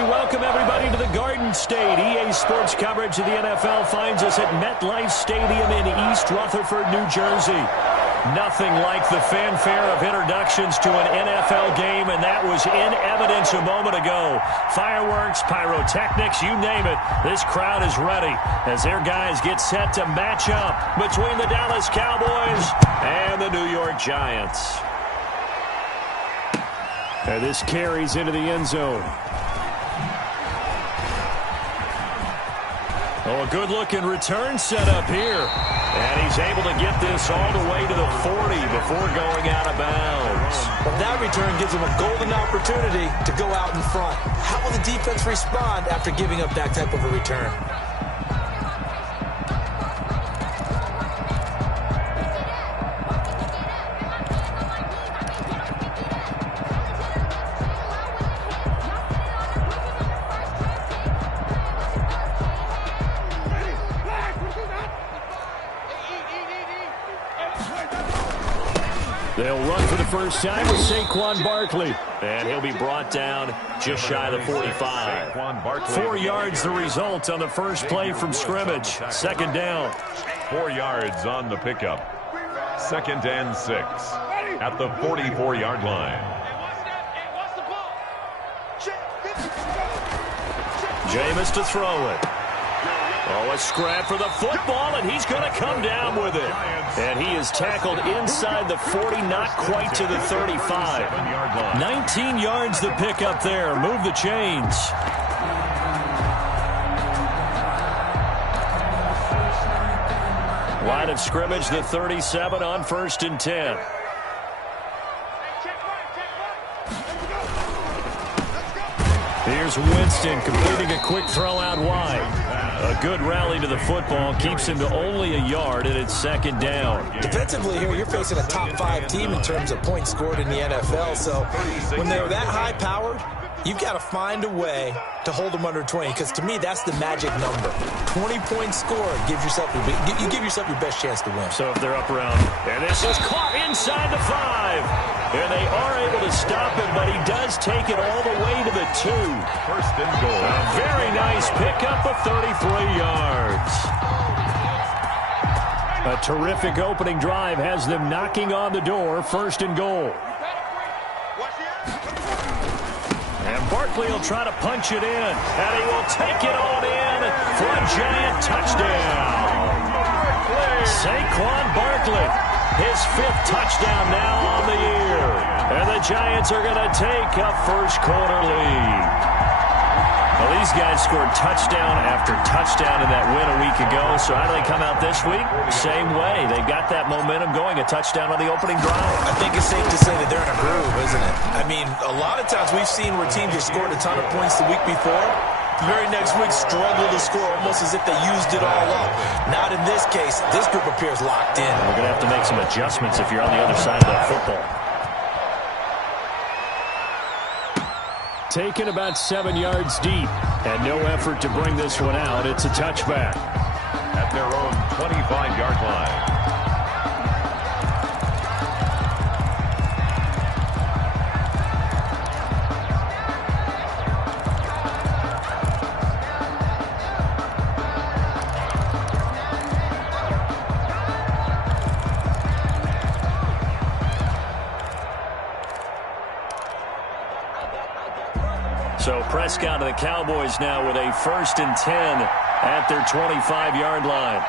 we welcome everybody to the Garden State. EA Sports coverage of the NFL finds us at MetLife Stadium in East Rutherford, New Jersey. Nothing like the fanfare of introductions to an NFL game, and that was in evidence a moment ago. Fireworks, pyrotechnics, you name it. This crowd is ready as their guys get set to match up between the Dallas Cowboys and the New York Giants. And this carries into the end zone. Oh, a good-looking return set up here. And he's able to get this all the way to the 40 before going out of bounds. Well, that return gives him a golden opportunity to go out in front. How will the defense respond after giving up that type of a return? They'll run for the first time with Saquon Barkley. And he'll be brought down just shy of the 45. 4 yards the result on the first play from scrimmage. Second down. 4 yards on the pickup. 2nd and 6 at the 44-yard line. Jameis to throw it. Oh, a scrap for the football, and he's going to come down with it. And he is tackled inside the 40, not quite to the 35. 19 yards the pick up there. Move the chains. Line of scrimmage, the 37 on 1st and 10. Here's Winston completing a quick throw out wide. A good rally to the football keeps him to only a yard, and it's 2nd down. Defensively here, you're facing a top 5 team in terms of points scored in the NFL. So when they're that high-powered, you've got to find a way to hold them under 20, because to me, that's the magic number. 20 points scored gives yourself you give yourself your best chance to win. So if they're up around, and this is caught inside the 5. And they are able to stop him, but he does take it all the way to the 2. 1st and goal. A very nice pickup of 33 yards. A terrific opening drive has them knocking on the door. 1st and goal. And Barkley will try to punch it in, and he will take it on in for a giant touchdown. Saquon Barkley. His 5th touchdown now on the year. And the Giants are going to take a first-quarter lead. Well, these guys scored touchdown after touchdown in that win a week ago. So how do they come out this week? Same way. They've got that momentum going. A touchdown on the opening drive. I think it's safe to say that they're in a groove, isn't it? I mean, a lot of times we've seen where teams have scored a ton of points the week before. The very next week struggle to score almost as if they used it all up. Not in this case. This group appears locked in. We're going to have to make some adjustments if you're on the other side of that football. Taken about 7 yards deep, and no effort to bring this one out. It's a touchback. At their own 25-yard line. So Prescott and the Cowboys now with a 1st and 10 at their 25-yard line.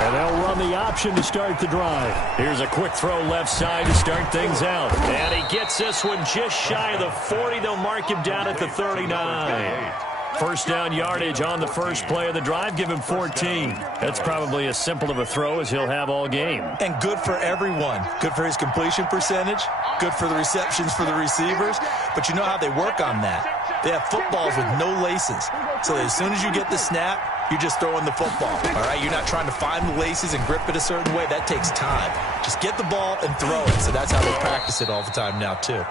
And they'll run the option to start the drive. Here's a quick throw left side to start things out. And he gets this one just shy of the 40. They'll mark him down at the 39. First down yardage on the first play of the drive. Give him 14. That's probably as simple of a throw as he'll have all game. And good for everyone. Good for his completion percentage. Good for the receptions for the receivers. But you know how they work on that. They have footballs with no laces. So as soon as you get the snap, you're just throwing the football. All right, you're not trying to find the laces and grip it a certain way. That takes time. Just get the ball and throw it. So that's how they practice it all the time now, too.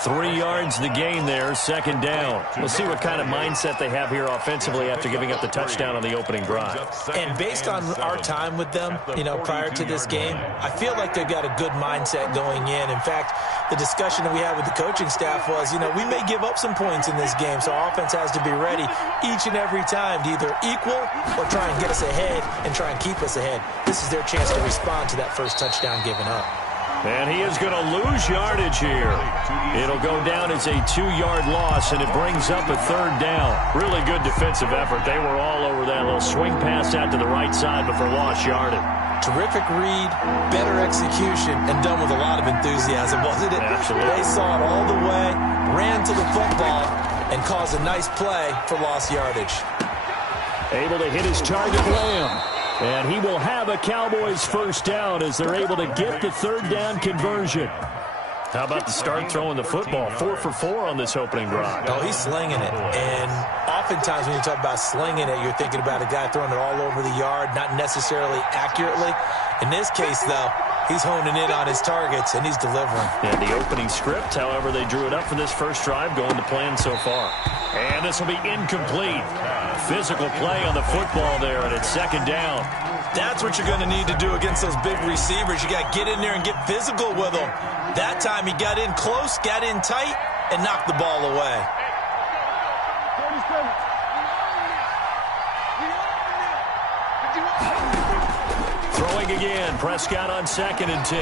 3 yards the gain there, second down. We'll see what kind of mindset they have here offensively after giving up the touchdown on the opening drive. And based on our time with them, prior to this game, I feel like they've got a good mindset going in. In fact, the discussion that we had with the coaching staff was, we may give up some points in this game, so our offense has to be ready each and every time to either equal or try and get us ahead and try and keep us ahead. This is their chance to respond to that first touchdown given up. And he is going to lose yardage here. It'll go down as a 2-yard loss, and it brings up a third down. Really good defensive effort. They were all over that little swing pass out to the right side, but for lost yardage. Terrific read, better execution, and done with a lot of enthusiasm, wasn't it? Absolutely. They saw it all the way, ran to the football, and caused a nice play for lost yardage. Able to hit his target, Lamb. And he will have a Cowboys first down as they're able to get the third down conversion. How about the start throwing the football? 4 for 4 on this opening drive. Oh, he's slinging it. And oftentimes when you talk about slinging it, you're thinking about a guy throwing it all over the yard, not necessarily accurately. In this case, though, he's honing in on his targets, and he's delivering. And the opening script, however, they drew it up for this first drive, going to plan so far. And this will be incomplete. Physical play on the football there, and it's second down. That's what you're going to need to do against those big receivers. You got to get in there and get physical with them. That time he got in close, got in tight, and knocked the ball away. Throwing again, Prescott on 2nd and 10.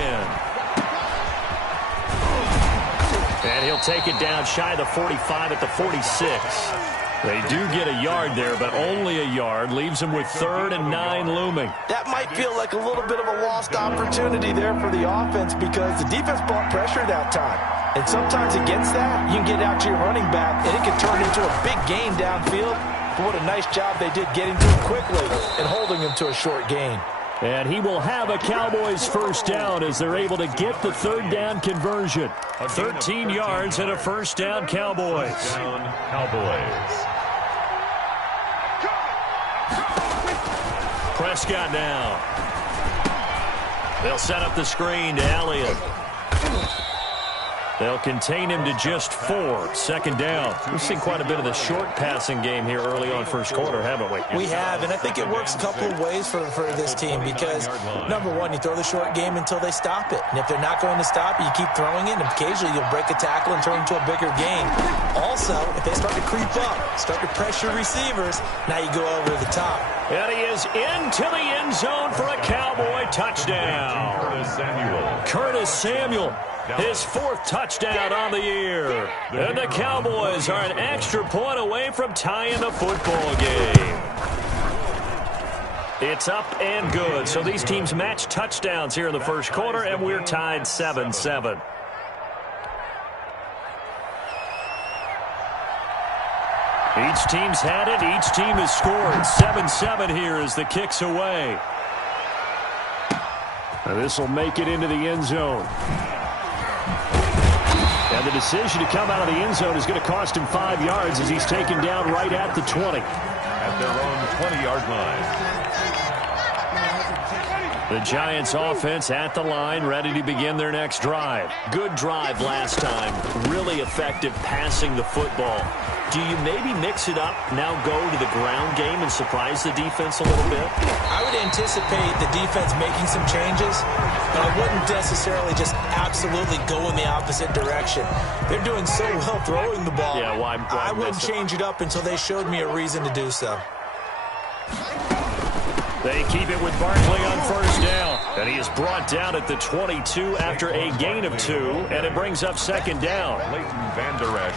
And he'll take it down shy of the 45 at the 46. They do get a yard there, but only a yard. Leaves them with 3rd and 9 looming. That might feel like a little bit of a lost opportunity there for the offense because the defense brought pressure that time. And sometimes against that, you can get out to your running back, and it can turn into a big gain downfield. But what a nice job they did getting to him quickly and holding him to a short gain. And he will have a Cowboys first down as they're able to get the third down conversion. 13 yards and a first down, Cowboys. Cowboys. Prescott now. They'll set up the screen to Elliott. They'll contain him to just 4. Second down. We've seen quite a bit of the short passing game here early on first quarter, haven't we? We have, and I think it works a couple of ways for this team because, number one, you throw the short game until they stop it. And if they're not going to stop it, you keep throwing it, and occasionally you'll break a tackle and turn into a bigger gain. Also, if they start to creep up, start to pressure receivers, now you go over the top. And he is into the end zone for a Cowboy touchdown. Curtis Samuel. His 4th touchdown on the year. And the Cowboys are an extra point away from tying the football game. It's up and good. So these teams match touchdowns here in the first quarter, and we're tied 7-7. Each team's had it. Each team has scored. 7-7 here as the kick's away. And this will make it into the end zone. And the decision to come out of the end zone is going to cost him 5 yards as he's taken down right at the 20. At their own 20-yard line. The Giants offense at the line, ready to begin their next drive. Good drive last time. Really effective passing the football. Do you maybe mix it up, now go to the ground game and surprise the defense a little bit? I would anticipate the defense making some changes, but I wouldn't necessarily just absolutely go in the opposite direction. They're doing so well throwing the ball. Yeah, why I wouldn't change it up until they showed me a reason to do so. They keep it with Barkley on first down. And he is brought down at the 22 after a gain of 2. And it brings up second down.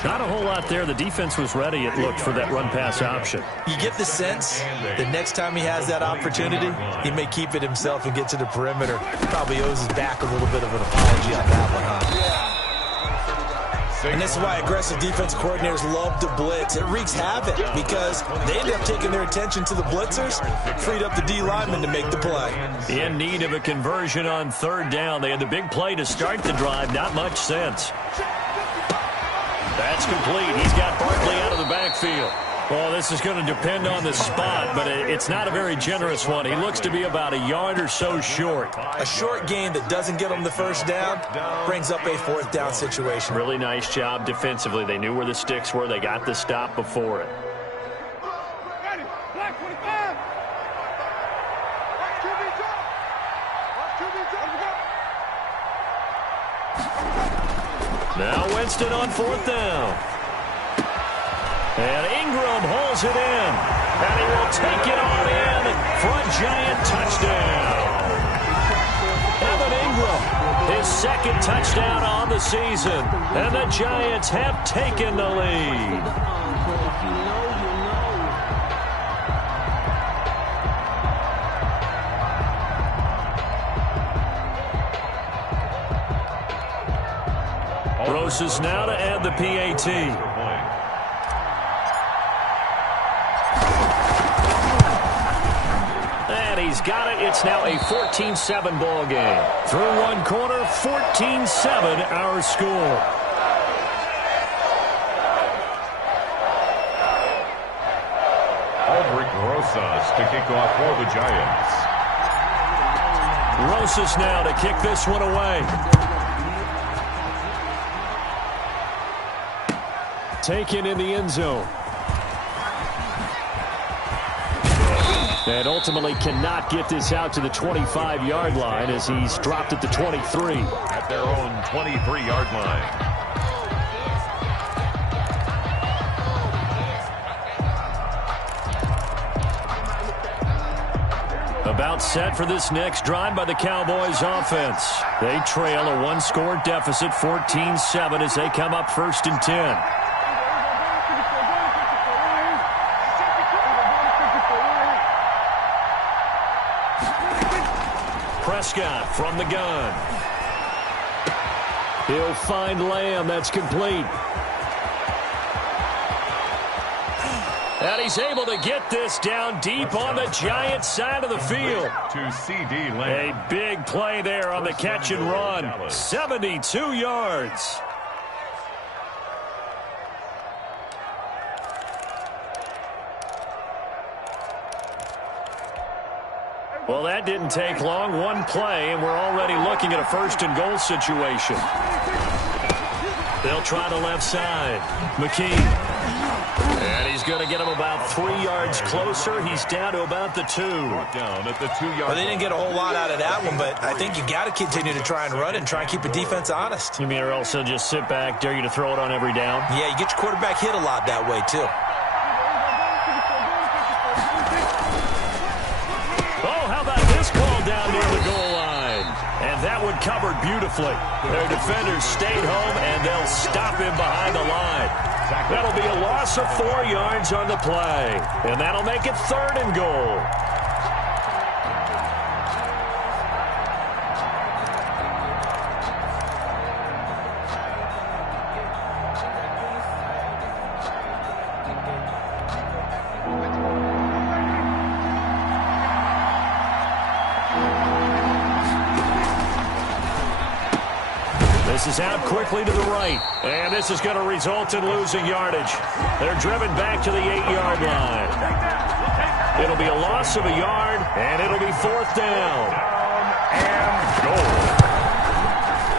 Not a whole lot there. The defense was ready, it looked, for that run-pass option. You get the sense that next time he has that opportunity, he may keep it himself and get to the perimeter. Probably owes his back a little bit of an apology on that one, huh? And this is why aggressive defense coordinators love to blitz. It wreaks havoc because they end up taking their attention to the blitzers, freed up the D lineman to make the play. In need of a conversion on third down. They had the big play to start the drive. Not much sense. That's complete. He's got Barkley out of the backfield. Well, this is going to depend on the spot, but it's not a very generous one. He looks to be about a yard or so short. A short game that doesn't get him the first down brings up a fourth down situation. Really nice job defensively. They knew where the sticks were. They got the stop before it. Now Winston on fourth down. And Ingram hauls it in. And he will take it on in for a Giant touchdown. Evan Ingram, his second touchdown on the season. And the Giants have taken the lead. Roses now to add the PAT. And he's got it. It's now a 14-7 ball game. Through one quarter, 14-7 our score. Aldrich Rosas to kick off for the Giants. Rosas now to kick this one away. Taken in the end zone. And ultimately cannot get this out to the 25-yard line as he's dropped at the 23. At their own 23-yard line. About set for this next drive by the Cowboys offense. They trail a one-score deficit, 14-7, as they come up 1st and 10. Prescott from the gun. He'll find Lamb. That's complete. And he's able to get this down deep on the Giants side of the field. To C.D. Lamb. A big play there on the catch and run. 72 yards. Well, that didn't take long. One play, and we're already looking at a 1st and goal situation. They'll try the left side. McKee. And he's going to get him about 3 yards closer. He's down to about the 2. Down at the 2-yard line. Well, they didn't get a whole lot out of that one, but I think you got to continue to try and run it and try and keep the defense honest. You mean or else they'll just sit back, dare you to throw it on every down? Yeah, you get your quarterback hit a lot that way, too. Down near the goal line. And that one covered beautifully. Their defenders stayed home, and they'll stop him behind the line. That'll be a loss of 4 yards on the play. And that'll make it 3rd and goal. This is out quickly to the right. And this is going to result in losing yardage. They're driven back to the 8-yard line. It'll be a loss of a yard, and it'll be 4th down. And goal.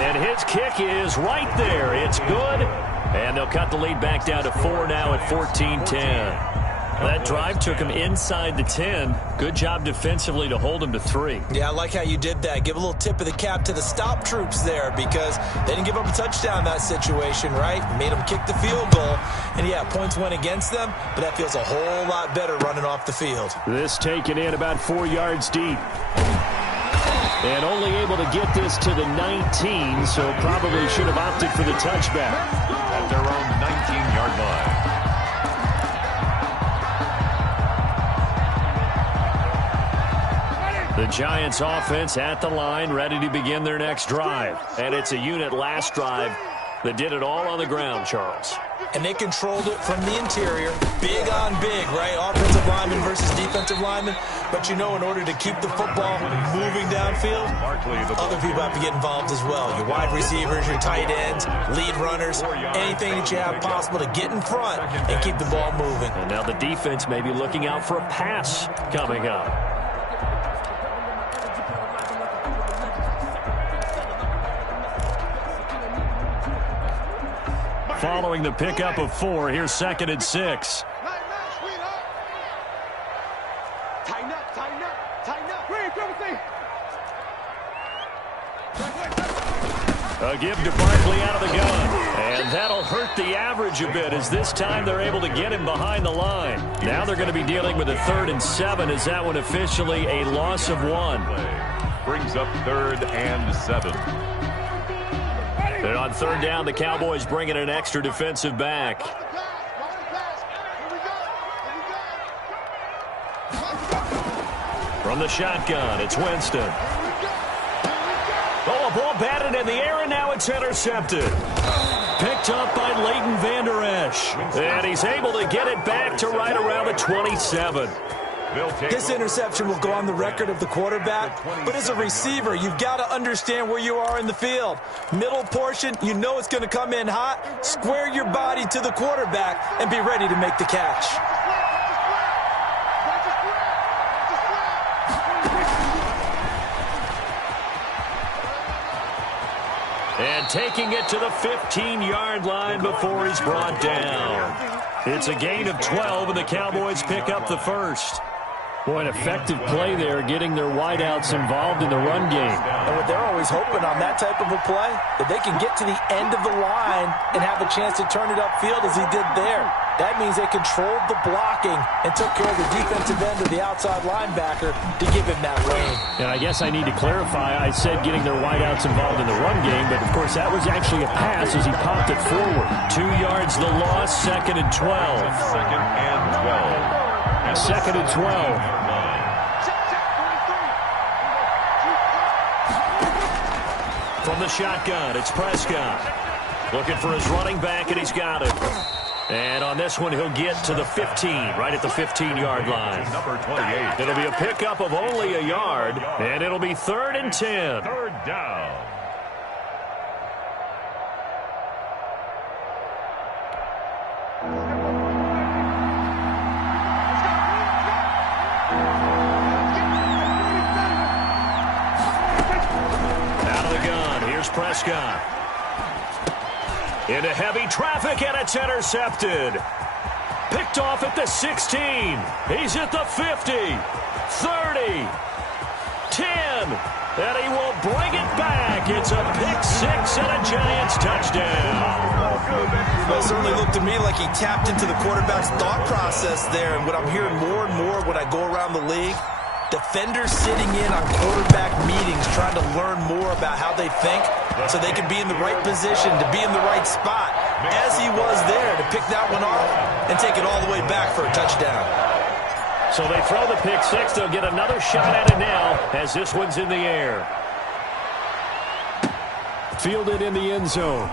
And his kick is right there. It's good. And they'll cut the lead back down to 4 now at 14-10. That drive took him inside the 10. Good job defensively to hold him to 3. Yeah, I like how you did that. Give a little tip of the cap to the stop troops there because they didn't give up a touchdown in that situation, right? Made them kick the field goal. And, yeah, points went against them, but that feels a whole lot better running off the field. This taken in about 4 yards deep. And only able to get this to the 19, so probably should have opted for the touchback. At their own 19-yard line. The Giants offense at the line, ready to begin their next drive. And it's a unit last drive that did it all on the ground, Charles. And they controlled it from the interior, big on big, right? Offensive lineman versus defensive lineman. But, in order to keep the football moving downfield, other people have to get involved as well. Your wide receivers, your tight ends, lead runners, anything that you have possible to get in front and keep the ball moving. And now the defense may be looking out for a pass coming up. Following the pickup of 4, here's 2nd and 6. A give to Barkley out of the gun. And that'll hurt the average a bit as this time they're able to get him behind the line. Now they're going to be dealing with a 3rd and 7 as that one officially a loss of 1. Brings up 3rd and 7. And on 3rd down, the Cowboys bring in an extra defensive back. From the shotgun, it's Winston. Oh, a ball batted in the air, and now it's intercepted. Picked up by Leighton Vander Esch. And he's able to get it back to right around the 27. This interception will go on the record of the quarterback, but as a receiver, you've got to understand where you are in the field. Middle portion, you know it's going to come in hot. Square your body to the quarterback and be ready to make the catch. And taking it to the 15-yard line before he's brought down. It's a gain of 12, and the Cowboys pick up the first. Boy, an effective play there, getting their wideouts involved in the run game. And what they're always hoping on that type of a play, that they can get to the end of the line and have a chance to turn it upfield as he did there. That means they controlled the blocking and took care of the defensive end of the outside linebacker to give him that lane. And I guess I need to clarify, I said getting their wideouts involved in the run game, but of course that was actually a pass as he popped it forward. 2 yards the loss, 2nd and 12. 2nd and 12. 2nd and 12. From the shotgun, it's Prescott. Looking for his running back, and he's got it. And on this one, he'll get to the 15, right at the 15-yard line. Number 28. It'll be a pickup of only a yard, and it'll be 3rd and 10. 3rd down. Prescott. Into heavy traffic, and it's intercepted. Picked off at the 16. He's at the 50, 30, 10, and he will bring it back. It's a pick 6 and a Giants touchdown. Well, it certainly looked to me like he tapped into the quarterback's thought process there, and what I'm hearing more and more when I go around the league, defenders sitting in on quarterback meetings trying to learn more about how they think so they can be in the right position to be in the right spot, as he was there to pick that one off and take it all the way back for a touchdown. So they throw the pick 6. They'll get another shot at it now as this one's in the air. Fielded in the end zone.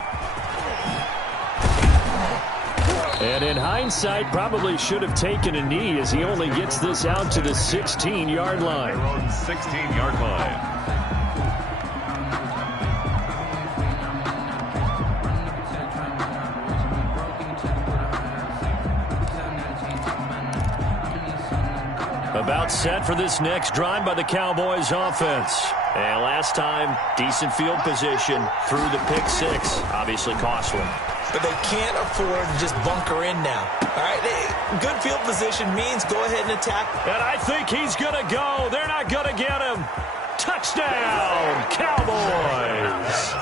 And in hindsight, probably should have taken a knee as he only gets this out to the 16-yard line. Their own 16-yard line. About set for this next drive by the Cowboys offense. And last time, decent field position through the pick 6. Obviously costly. But they can't afford to just bunker in now. All right, good field position means go ahead and attack. And I think he's going to go. They're not going to get him. Touchdown, Cowboys.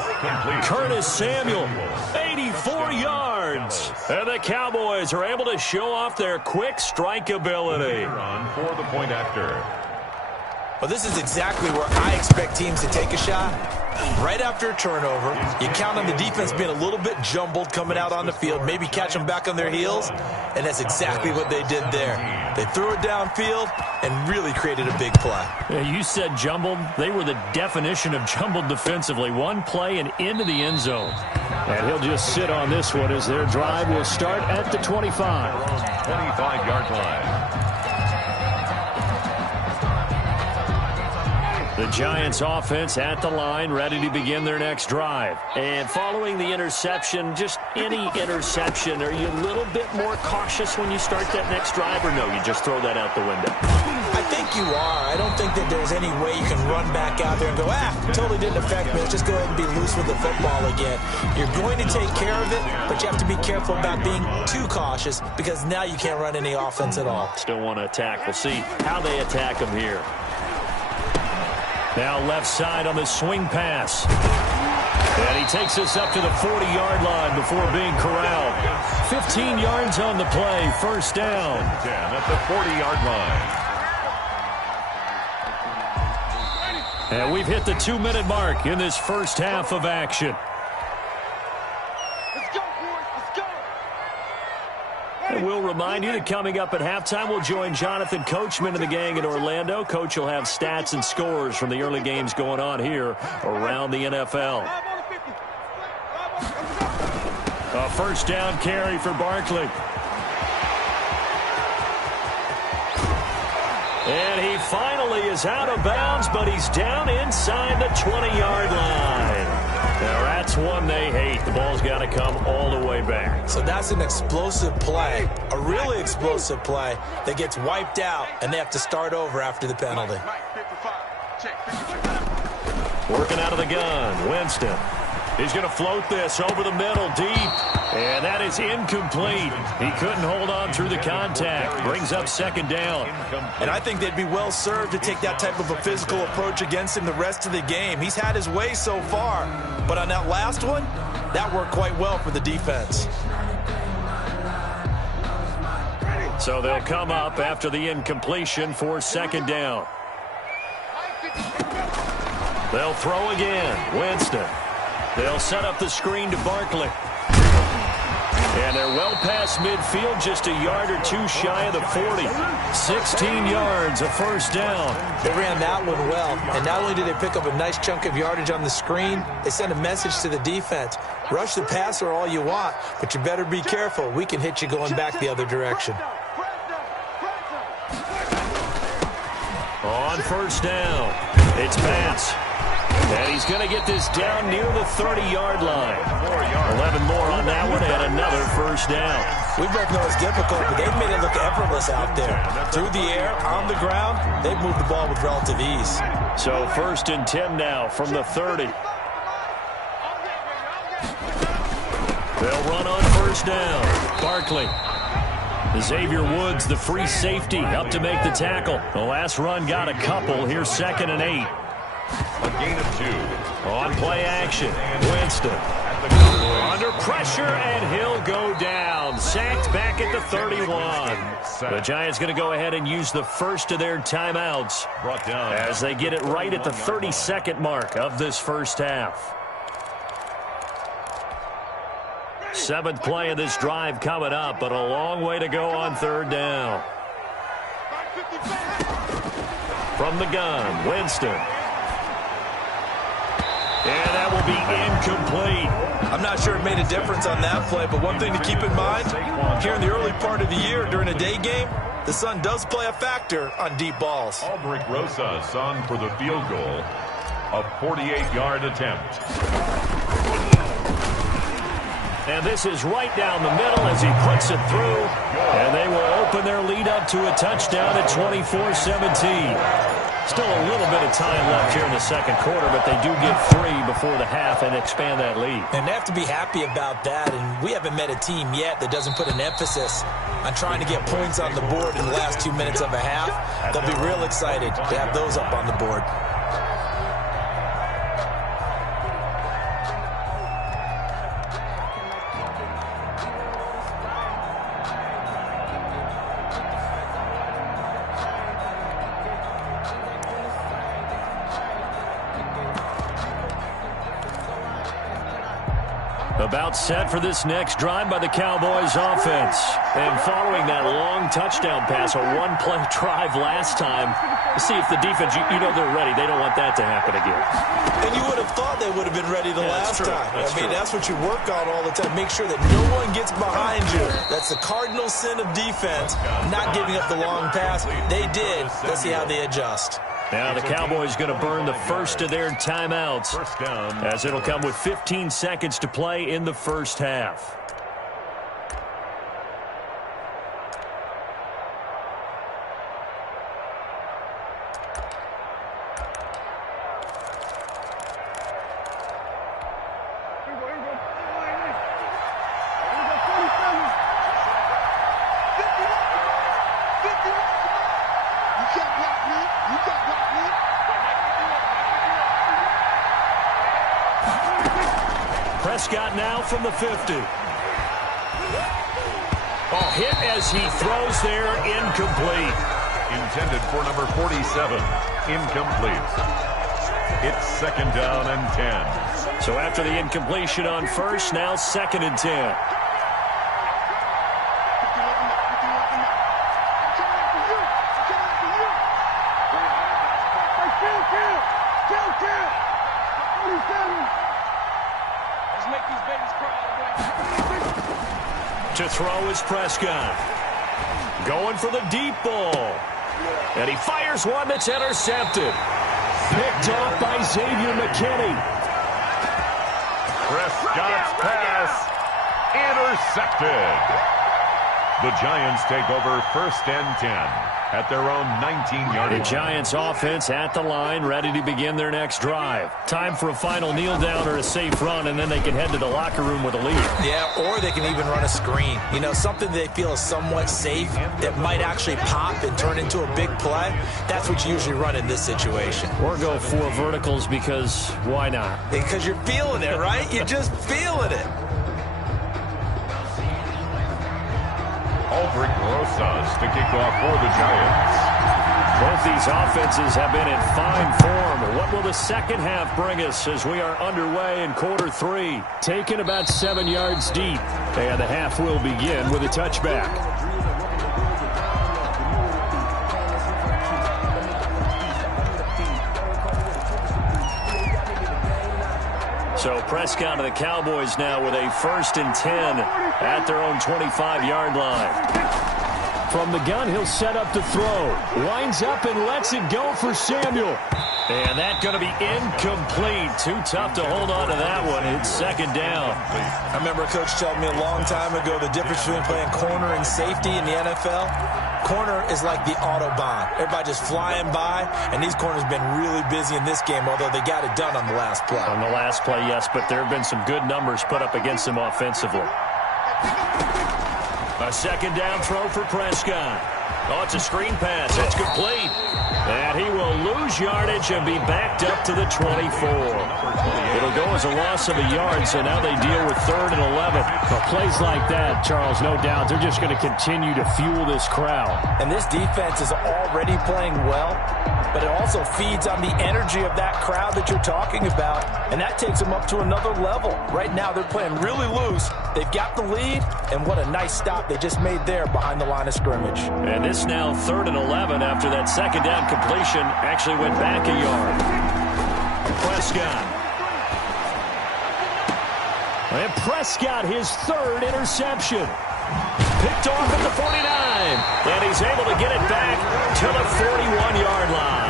Curtis Samuel, 84 yards. And the Cowboys are able to show off their quick strike ability. Run for the point after. Well, this is exactly where I expect teams to take a shot. Right after a turnover, you count on the defense being a little bit jumbled coming out on the field, maybe catch them back on their heels, and that's exactly what they did there. They threw it downfield and really created a big play. You said jumbled. They were the definition of jumbled defensively. One play and into the end zone. And he'll just sit on this one as their drive will start at the 25. 25-yard line. The Giants offense at the line, ready to begin their next drive. And following the interception, just any interception, are you a little bit more cautious when you start that next drive, or no, you just throw that out the window? I think you are. I don't think that there's any way you can run back out there and go, totally didn't affect me. Let's just go ahead and be loose with the football again. You're going to take care of it, but you have to be careful about being too cautious because now you can't run any offense at all. Still want to attack. We'll see how they attack them here. Now left side on the swing pass. And he takes us up to the 40-yard line before being corralled. 15 yards on the play, first down. 10 at the 40-yard line. And we've hit the 2-minute mark in this first half of action. And we'll remind you that coming up at halftime, we'll join Jonathan Coachman and the gang in Orlando. Coach will have stats and scores from the early games going on here around the NFL. A first down carry for Barkley. And he finally is out of bounds, but he's down inside the 20-yard line. Now, that's one they hate. The ball's got to come all the way back. So that's an explosive play, a really explosive play that gets wiped out, and they have to start over after the penalty. Working out of the gun, Winston. He's going to float this over the middle deep, and that is incomplete. He couldn't hold on through the contact. Brings up second down. And I think they'd be well served to take that type of a physical approach against him the rest of the game. He's had his way so far, but on that last one, that worked quite well for the defense. So they'll come up after the incompletion for second down. They'll throw again. Winston. They'll set up the screen to Barkley. And they're well past midfield, just a yard or two shy of the 40. 16 yards, a first down. They ran that one well. And not only did they pick up a nice chunk of yardage on the screen, they sent a message to the defense. Rush the passer all you want, but you better be careful. We can hit you going back the other direction. On first down, it's pass. And he's going to get this down near the 30-yard line. 11 more on that one and another first down. We both know it's difficult, but they've made it look effortless out there. Through the air, on the ground, they've moved the ball with relative ease. So first and 10 now from the 30. They'll run on first down. Barkley. Xavier Woods, the free safety, up to make the tackle. The last run got a couple. Here's second and 8. A gain of 2. On play action, Winston. Under pressure, and he'll go down. Sacked back at the 31. The Giants going to go ahead and use the first of their timeouts Brought down as they get it right at the 32nd mark of this first half. 7th play of this drive coming up, but a long way to go on third down. From the gun, Winston. And that will be incomplete. I'm not sure it made a difference on that play, but one thing to keep in mind, here in the early part of the year during a day game, the sun does play a factor on deep balls. Albrecht Rosas on for the field goal. A 48-yard attempt. And this is right down the middle as he puts it through. And they will open their lead up to a touchdown at 24-17. Still a little bit of time left here in the second quarter, but they do get 3 before the half and expand that lead. And they have to be happy about that, and we haven't met a team yet that doesn't put an emphasis on trying to get points on the board in the last 2 minutes of a half. They'll be real excited to have those up on the board. About set for this next drive by the Cowboys offense. And following that long touchdown pass, a one-play drive last time, see if the defense, you know they're ready. They don't want that to happen again. And you would have thought they would have been ready the last time. That's what you work on all the time. Make sure that no one gets behind you. That's the cardinal sin of defense, not giving up the long pass. They did. Let's see how they adjust. Now the Cowboys going to burn the first of their timeouts, as it'll come with 15 seconds to play in the first half. Prescott now from the 50. Oh, hit as he throws there, incomplete. Intended for number 47, incomplete. It's second down and 10. So after the incompletion on first, now second and 10. To throw is Prescott. Going for the deep ball. And he fires one that's intercepted. Picked off by Xavier McKinney. Prescott's pass intercepted. The Giants take over first and 10 at their own 19-yard line. The Giants offense at the line, ready to begin their next drive. Time for a final kneel down or a safe run, and then they can head to the locker room with a lead. Yeah, or they can even run a screen. You know, something they feel is somewhat safe that might actually pop and turn into a big play. That's what you usually run in this situation. Or go 4 verticals because why not? Because you're feeling it, right? You're just feeling it. Aldrich Rosas to kick off for the Giants. Both these offenses have been in fine form. What will the second half bring us as we are underway in quarter 3? Taken about 7 yards deep. And the half will begin with a touchback. So Prescott of the Cowboys now with a 1st and 10 at their own 25-yard line. From the gun, he'll set up to throw. Winds up and lets it go for Samuel. And that's going to be incomplete. Too tough to hold on to that one. It's second down. I remember a coach telling me a long time ago the difference between playing corner and safety in the NFL. Corner is like the Autobahn. Everybody just flying by, and these corners have been really busy in this game, although they got it done on the last play. On the last play, yes, but there have been some good numbers put up against them offensively. A second down throw for Prescott. Oh, it's a screen pass. It's complete. And he will lose yardage and be backed up to the 24. It'll go as a loss of a yard, so now they deal with 3rd and 11. But plays like that, Charles, no doubt, they're just going to continue to fuel this crowd. And this defense is already playing well, but it also feeds on the energy of that crowd that you're talking about, and that takes them up to another level. Right now, they're playing really loose. They've got the lead, and what a nice stop they just made there behind the line of scrimmage. And this now 3rd and 11 after that second down completion actually went back a yard. Prescott. And Prescott, his 3rd interception. Picked off at the 49. And he's able to get it back to the 41-yard line.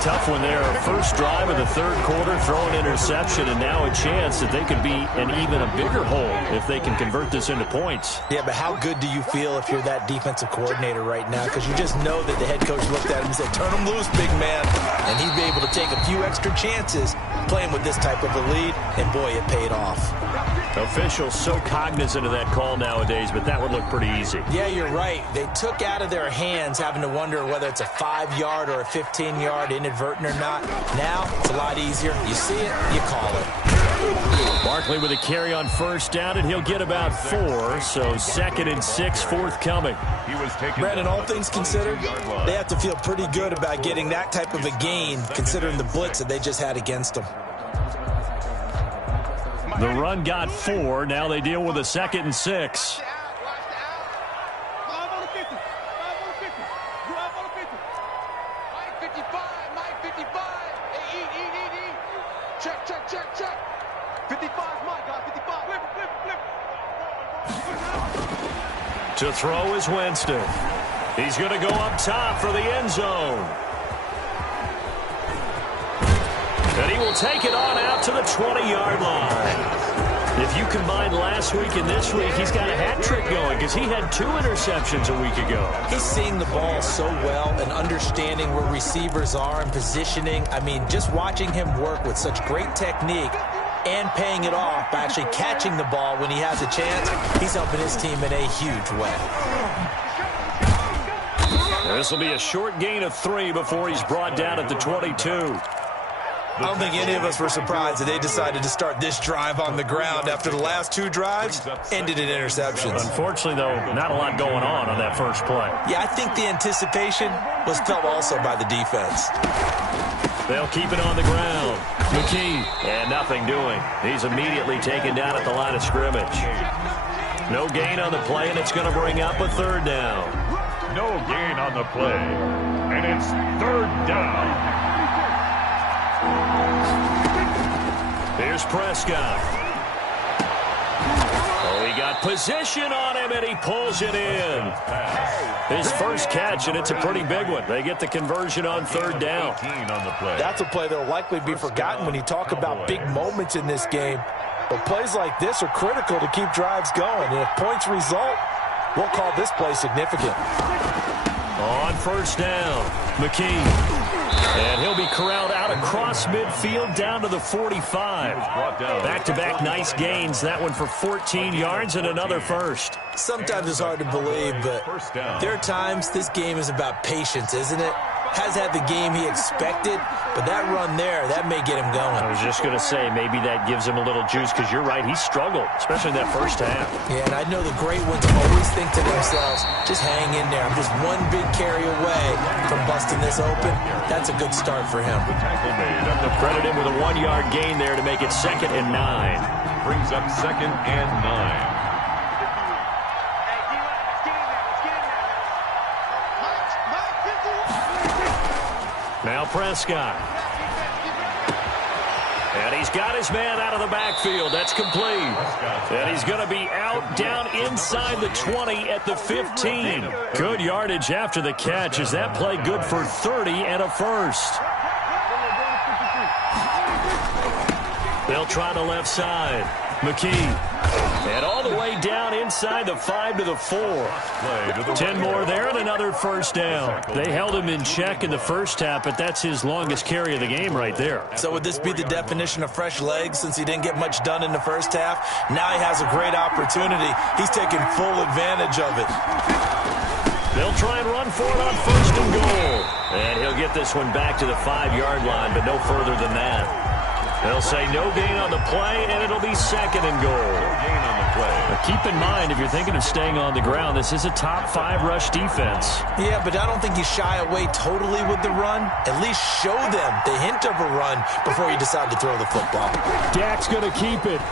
Tough one there. First drive of the 3rd quarter, throw an interception, and now a chance that they could be in even a bigger hole if they can convert this into points. Yeah, but how good do you feel if you're that defensive coordinator right now? Because you just know that the head coach looked at him and said, turn him loose, big man. And he'd be able to take a few extra chances playing with this type of a lead, and boy, it paid off. Officials so cognizant of that call nowadays, but that would look pretty easy. Yeah, you're right. They took out of their hands having to wonder whether it's a 5-yard or a 15-yard inadvertent or not. Now, it's a lot easier. You see it, you call it. Barkley with a carry on first down, and he'll get about 4, so 2nd and 6 forthcoming. Brandon, all things considered, they have to feel pretty good about getting that type of a gain, considering the blitz that they just had against them. The run got 4. Now they deal with a 2nd and 6. To throw is Winston. He's going to go up top for the end zone. And he will take it on out to the 20-yard line. If you combine last week and this week, he's got a hat trick going because he had 2 interceptions a week ago. He's seeing the ball so well and understanding where receivers are and positioning. I mean, just watching him work with such great technique and paying it off by actually catching the ball when he has a chance, he's helping his team in a huge way. This will be a short gain of 3 before he's brought down at the 22. I don't think any of us were surprised that they decided to start this drive on the ground after the last 2 drives ended in interceptions. Unfortunately, though, not a lot going on that first play. Yeah, I think the anticipation was felt also by the defense. They'll keep it on the ground. McKee, and nothing doing. He's immediately taken down at the line of scrimmage. No gain on the play, and it's going to bring up a 3rd down. No gain on the play, and it's 3rd down. Here's Prescott. Oh, he got position on him, and he pulls it in. His first catch, and it's a pretty big one. They get the conversion on 3rd down. That's a play that will likely be forgotten when you talk about big moments in this game. But plays like this are critical to keep drives going. And if points result, we'll call this play significant. On 1st down, McKee. And he'll be corralled out across midfield down to the 45. Back-to-back nice gains. That one for 14 yards and another first. Sometimes it's hard to believe, but there are times this game is about patience, isn't it? Has had the game he expected, but that run there, that may get him going. I was just going to say, maybe that gives him a little juice, because you're right, he struggled, especially in that first half. Yeah, and I know the great ones always think to themselves, just hang in there. I'm just one big carry away from busting this open. That's a good start for him. Credit him with a 1-yard gain there to make it 2nd and 9. Brings up 2nd and 9. Now Prescott. And he's got his man out of the backfield. That's complete. And he's going to be out down inside the 20 at the 15. Good yardage after the catch. Is that play good for 30 and a first? They'll try the left side. McKee. And all the way down inside the 5 to the 4. 10 more there and another first down. They held him in check in the first half, but that's his longest carry of the game right there. So would this be the definition of fresh legs since he didn't get much done in the first half? Now he has a great opportunity. He's taking full advantage of it. They'll try and run for it on 1st and goal. And he'll get this one back to the 5-yard line, but no further than that. They'll say no gain on the play, and it'll be 2nd and goal. No gain on the play. But keep in mind, if you're thinking of staying on the ground, this is a top 5 rush defense. Yeah, but I don't think you shy away totally with the run. At least show them the hint of a run before you decide to throw the football. Dak's going to keep it.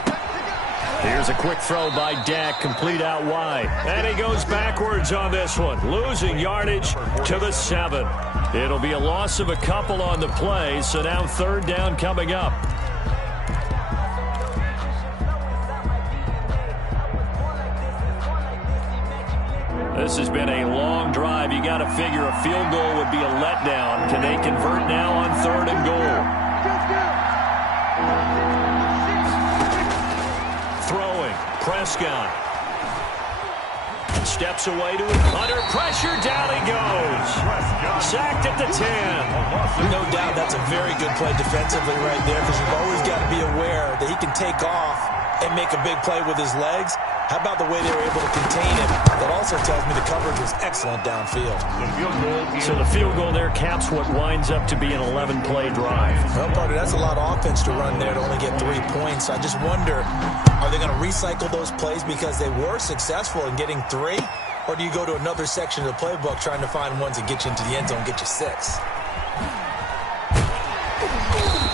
Here's a quick throw by Dak, complete out wide. And he goes backwards on this one, losing yardage to the 7. It'll be a loss of a couple on the play, so now 3rd down coming up. This has been a long drive. You got to figure a field goal would be a letdown. Can they convert now on 3rd and goal? Throwing. Prescott. Steps away to it. Under pressure. Down he goes. Sacked at the 10. No doubt that's a very good play defensively right there, because you've always got to be aware that he can take off and make a big play with his legs. How about the way they were able to contain him? That also tells me the coverage was excellent downfield. So the field goal there caps what winds up to be an 11-play drive. Well, partner, that's a lot of offense to run there to only get 3 points. I just wonder, are they going to recycle those plays because they were successful in getting 3? Or do you go to another section of the playbook trying to find ones that get you into the end zone and get you 6?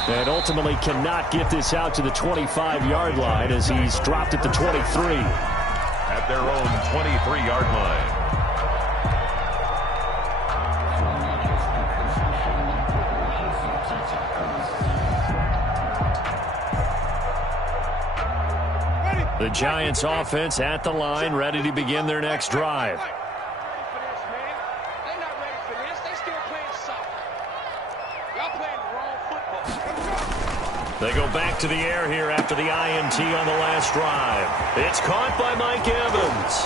And ultimately cannot get this out to the 25-yard line as he's dropped at the 23. At their own 23-yard line. The Giants offense at the line, ready to begin their next drive. They go back to the air here after the INT on the last drive. It's caught by Mike Evans.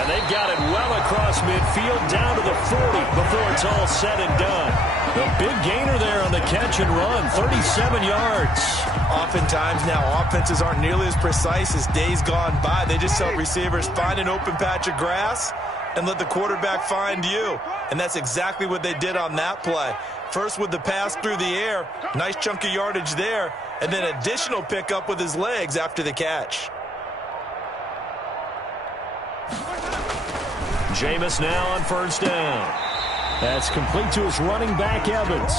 And they've got it well across midfield down to the 40 before it's all said and done. The big gainer there on the catch and run, 37 yards. Oftentimes now offenses aren't nearly as precise as days gone by. They just help receivers find an open patch of grass and let the quarterback find you. And that's exactly what they did on that play. First with the pass through the air, nice chunk of yardage there, and then additional pickup with his legs after the catch. Jameis now on first down. That's complete to his running back, Evans.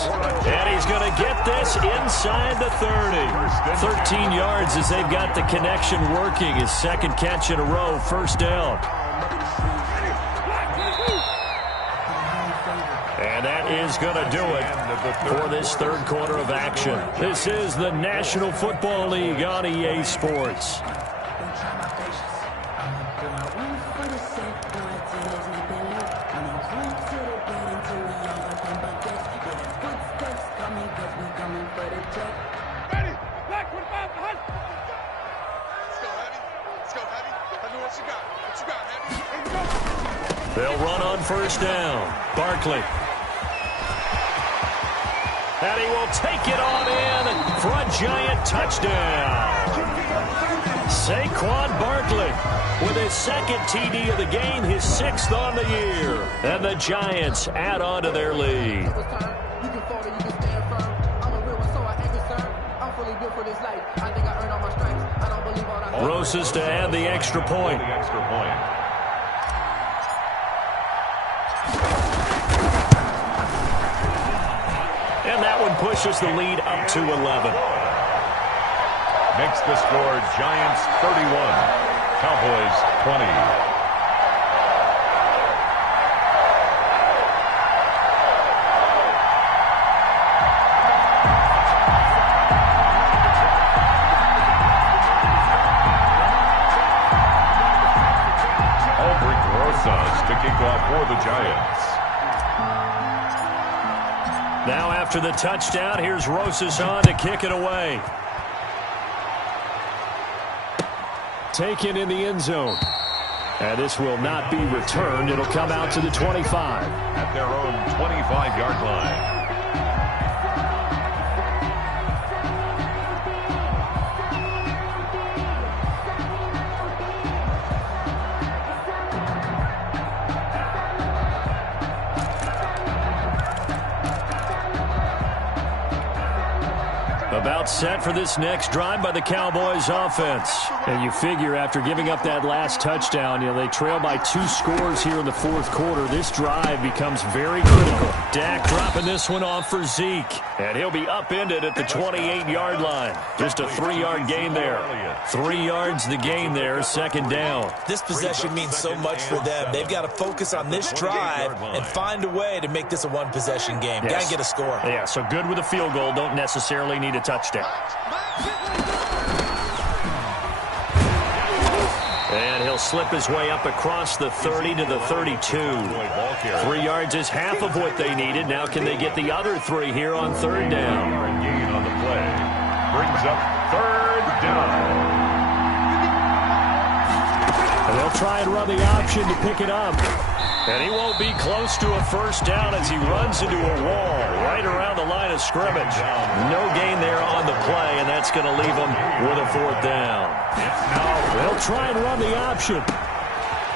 And he's going to get this inside the 30. 13 yards as they've got the connection working. His second catch in a row, first down. And that is going to do it for this third quarter of action. This is the National Football League on EA Sports. They'll run on first down. Barkley. And he will take it on in for a giant touchdown. Saquon Barkley with his second TD of the game, his sixth on the year. And the Giants add on to their lead. Roses to add the extra point. And that one pushes the lead up to 11. Makes the score Giants 31, Cowboys 20. To kick off for the Giants. Now after the touchdown, here's Rosas on to kick it away. Taken in the end zone. And this will not be returned. It'll come out to the 25. At their own 25-yard line. About set for this next drive by the Cowboys offense. And you figure after giving up that last touchdown, they trail by 2 scores here in the fourth quarter. This drive becomes very critical. Dak dropping this one off for Zeke. And he'll be upended at the 28-yard line. Just a 3-yard gain there. 3 yards the gain there, second down. This possession means so much for them. They've got to focus on this drive and find a way to make this a one-possession game. Yes. Got to get a score. Yeah, so good with a field goal. Don't necessarily need a touchdown. And he'll slip his way up across the 30 to the 32. 3 yards is half of what they needed. Now can they get the other 3 here on third down? Gain on the play. Brings up third down. And they'll try and run the option to pick it up. And he won't be close to a first down as he runs into a wall right around the line of scrimmage. No gain there on the play, and that's going to leave him with a fourth down. They'll try and run the option.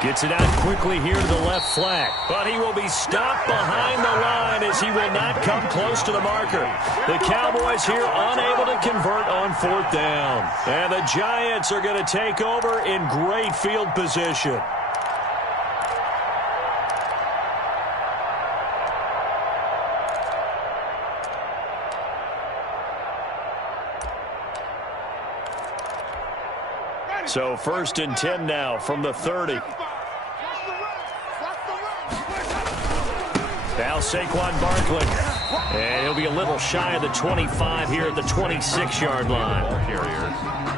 Gets it out quickly here to the left flat. But he will be stopped behind the line as he will not come close to the marker. The Cowboys here unable to convert on fourth down. And the Giants are going to take over in great field position. So 1st and 10 now from the 30. Now Saquon Barkley. And he'll be a little shy of the 25 here at the 26-yard line.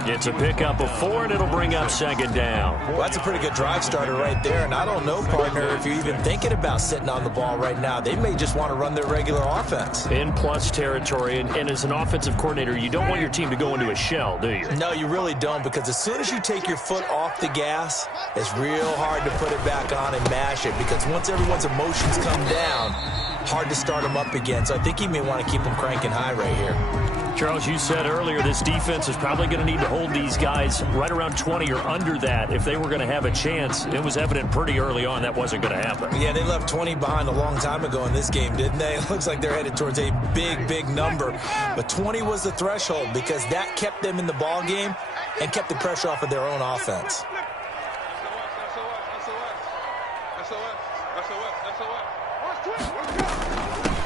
It's a pickup of 4, and it'll bring up 2nd down. Well, that's a pretty good drive starter right there. And I don't know, partner, if you're even thinking about sitting on the ball right now. They may just want to run their regular offense. In plus territory, and as an offensive coordinator, you don't want your team to go into a shell, do you? No, you really don't, because as soon as you take your foot off the gas, it's real hard to put it back on and mash it, because once everyone's emotions come down, hard to start them up again. So I think he may want to keep them cranking high right here. Charles, you said earlier this defense is probably going to need to hold these guys right around 20 or under that if they were going to have a chance. It was evident pretty early on that wasn't going to happen. Yeah, they left 20 behind a long time ago in this game, didn't they? It looks like they're headed towards a big, big number. But 20 was the threshold because that kept them in the ball game and kept the pressure off of their own offense.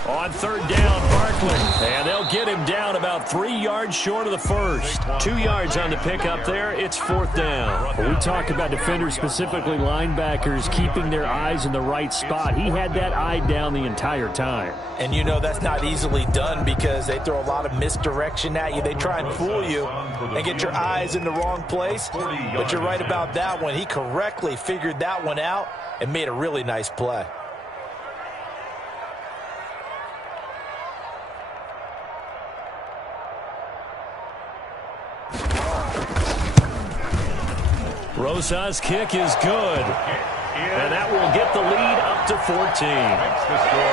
On 3rd down, Barkley. And they'll get him down about 3 yards short of the first. 2 yards on the pickup there. It's 4th down. When we talk about defenders, specifically linebackers, keeping their eyes in the right spot. He had that eye down the entire time. And you know that's not easily done because they throw a lot of misdirection at you. They try and fool you and get your eyes in the wrong place. But you're right about that one. He correctly figured that one out and made a really nice play. Rosa's kick is good. And that will get the lead up to 14.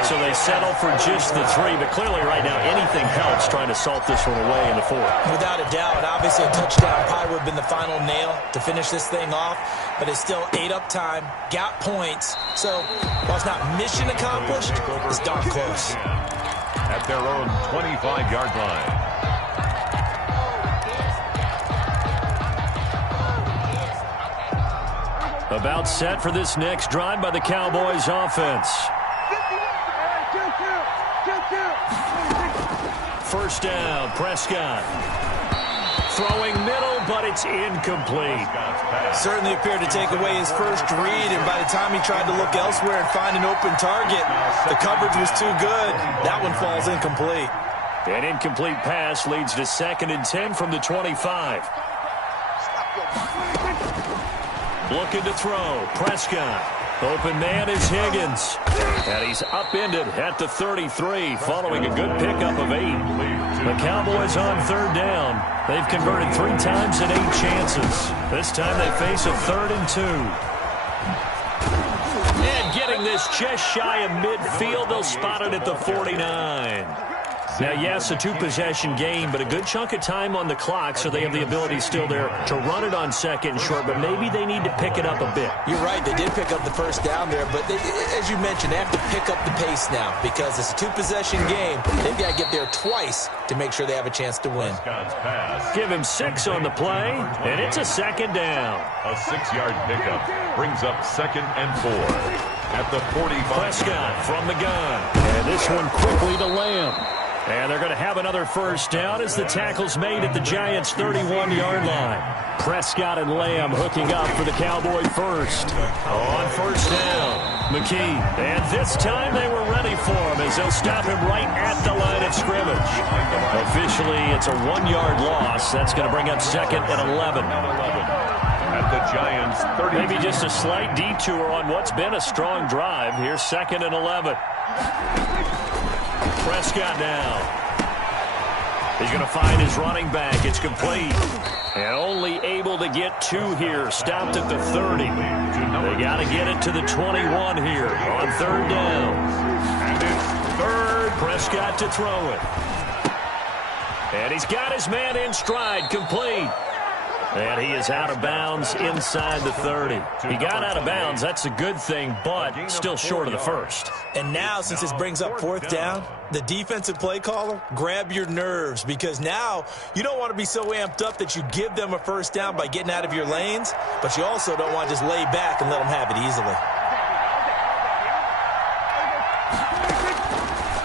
So they settle for just the 3. But clearly right now anything helps trying to salt this one away in the 4th. Without a doubt, obviously a touchdown probably would have been the final nail to finish this thing off. But it's still 8 up time, got points. So while it's not mission accomplished, it's darn close. At their own 25-yard line. About set for this next drive by the Cowboys offense. 1st down, Prescott. Throwing middle, but it's incomplete. Certainly appeared to take away his first read, and by the time he tried to look elsewhere and find an open target, the coverage was too good. That one falls incomplete. An incomplete pass leads to 2nd and 10 from the 25. Looking to throw. Prescott. Open man is Higgins. And he's upended at the 33 following a good pickup of 8. The Cowboys on 3rd down. They've converted 3 times in 8 chances. This time they face a 3rd and 2. And getting this just shy of midfield. They'll spot it at the 49. Now, yes, a 2-possession game, but a good chunk of time on the clock, so they have the ability still there to run it on 2nd and short, but maybe they need to pick it up a bit. You're right. They did pick up the first down there, but as you mentioned, they have to pick up the pace now because it's a 2-possession game. They've got to get there twice to make sure they have a chance to win. Give him 6 on the play, and it's a 2nd down. A 6-yard pickup brings up 2nd and 4 at the 45. Prescott from the gun. And this one quickly to Lamb. And they're going to have another 1st down as the tackle's made at the Giants' 31-yard line. Prescott and Lamb hooking up for the Cowboy 1st. On 1st down, McKee. And this time they were ready for him as they'll stop him right at the line of scrimmage. Officially, it's a 1-yard loss. That's going to bring up 2nd and 11. At the Giants' 30. Maybe just a slight detour on what's been a strong drive. Here's 2nd and 11. Prescott now. He's going to find his running back. It's complete. And only able to get 2 here. Stopped at the 30. They got to get it to the 21 here on 3rd down. And it's 3rd. Prescott to throw it. And he's got his man in stride. Complete. And he is out of bounds inside the 30. He got out of bounds. That's a good thing, but still short of the 1st. And now, since this brings up 4th down, the defensive play caller, grab your nerves because now you don't want to be so amped up that you give them a 1st down by getting out of your lanes, but you also don't want to just lay back and let them have it easily.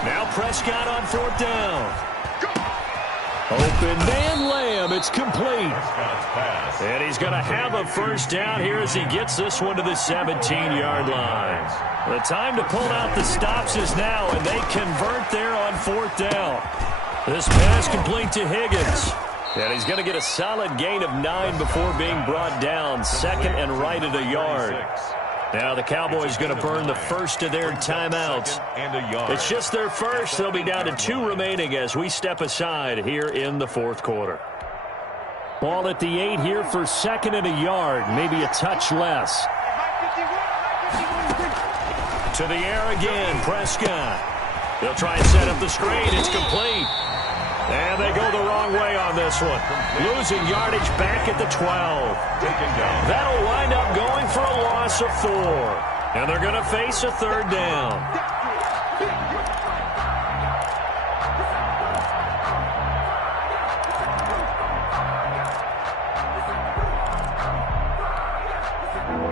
Now Prescott on 4th down. Open man Lamb. It's complete. And he's going to have a first down here as he gets this one to the 17-yard line. The time to pull out the stops is now, and they convert there on 4th down. This pass complete to Higgins. And he's going to get a solid gain of 9 before being brought down. Second and right at a yard. Now the Cowboys going to burn the first of their timeouts. It's just their first. They'll be down to 2 remaining as we step aside here in the 4th quarter. Ball at the 8 here for second and a yard. Maybe a touch less. To the air again, Prescott. They'll try and set up the screen. It's complete. And they go the wrong way on this one. Losing yardage back at the 12. That'll wind up going for a loss of 4. And they're going to face a 3rd down.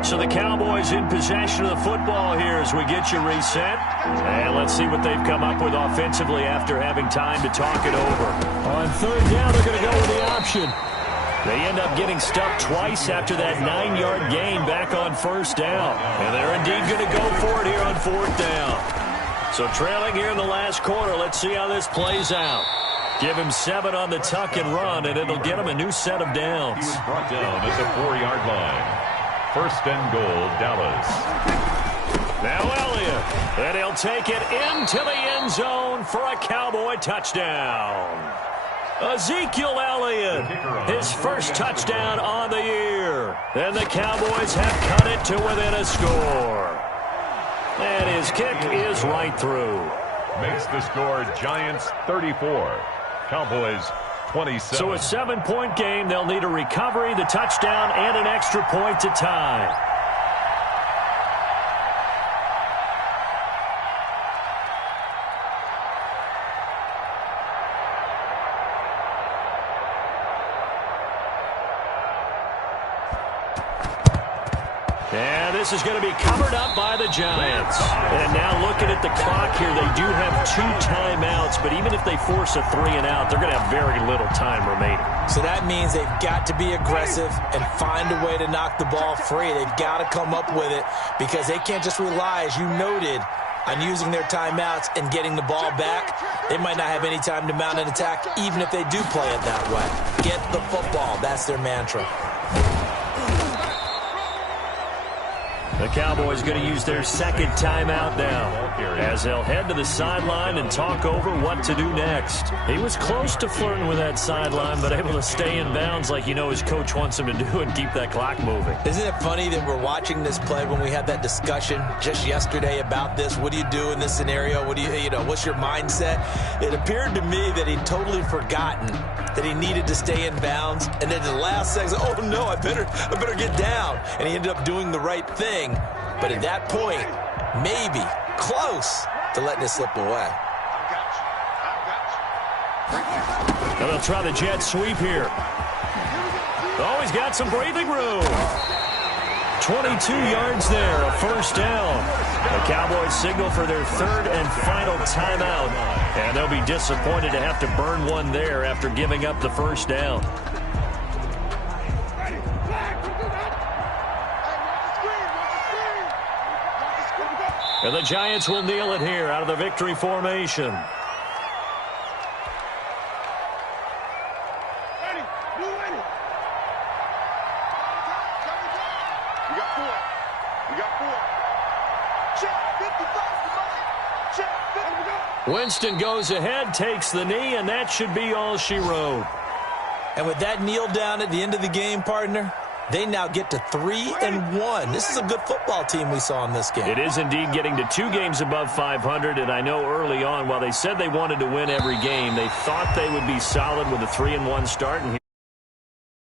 So the Cowboys in possession of the football here as we get you reset. And let's see what they've come up with offensively after having time to talk it over. On 3rd down, they're going to go with the option. They end up getting stuck twice after that 9-yard gain back on 1st down. And they're indeed going to go for it here on 4th down. So trailing here in the last quarter, let's see how this plays out. Give him 7 on the tuck and run, and it'll get him a new set of downs. He was brought down at the 4-yard line. 1st and goal, Dallas. Now Elliott, and he'll take it into the end zone for a Cowboy touchdown. Ezekiel Elliott, his first touchdown on the year. And the Cowboys have cut it to within a score. And his kick is right through. Makes the score Giants 34, Cowboys 27. So a 7-point game. They'll need a recovery, the touchdown, and an extra point to tie. And this is going to be covered up by the Giants. And now looking at the clock here, they do have 2 timeouts, but even if they force a 3-and-out, they're going to have very little time remaining. So that means they've got to be aggressive and find a way to knock the ball free. They've got to come up with it because they can't just rely, as you noted, on using their timeouts and getting the ball back. They might not have any time to mount an attack, even if they do play it that way. Get the football. That's their mantra. The Cowboys going to use their 2nd timeout now as they'll head to the sideline and talk over what to do next. He was close to flirting with that sideline, but able to stay in bounds like you know his coach wants him to do and keep that clock moving. Isn't it funny that we're watching this play when we had that discussion just yesterday about this? What do you do in this scenario? What do you know, what's your mindset? It appeared to me that he'd totally forgotten that he needed to stay in bounds, and then the last second, oh no, I better get down. And he ended up doing the right thing. But at that point, maybe close to letting it slip away. And they'll try the jet sweep here. Oh, he's got some breathing room. 22 yards there, a first down. The Cowboys signal for their 3rd and final timeout. And they'll be disappointed to have to burn one there after giving up the first down. And the Giants will kneel it here out of the victory formation. Winston goes ahead, takes the knee, and that should be all she wrote. And with that kneel down at the end of the game, partner, they now get to 3-1. This is a good football team we saw in this game. It is indeed getting to 2 games above 500, and I know early on, while they said they wanted to win every game, they thought they would be solid with a 3-1 start. And